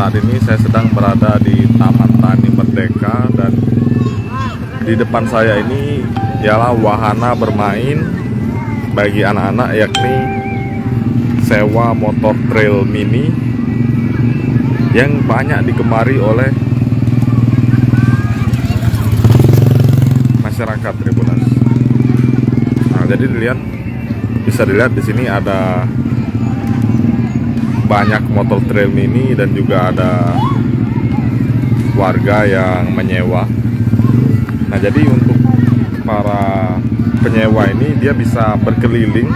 Saat ini saya sedang berada di Taman Tani Merdeka dan di depan saya ini ialah wahana bermain bagi anak-anak, yakni sewa motor trail mini yang banyak digemari oleh masyarakat Tribuners. Nah, jadi bisa dilihat di sini ada banyak motor trail mini dan juga ada warga yang menyewa. Nah, jadi untuk para penyewa ini dia bisa berkeliling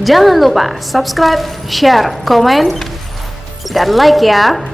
Jangan lupa subscribe, share, komen, dan like ya.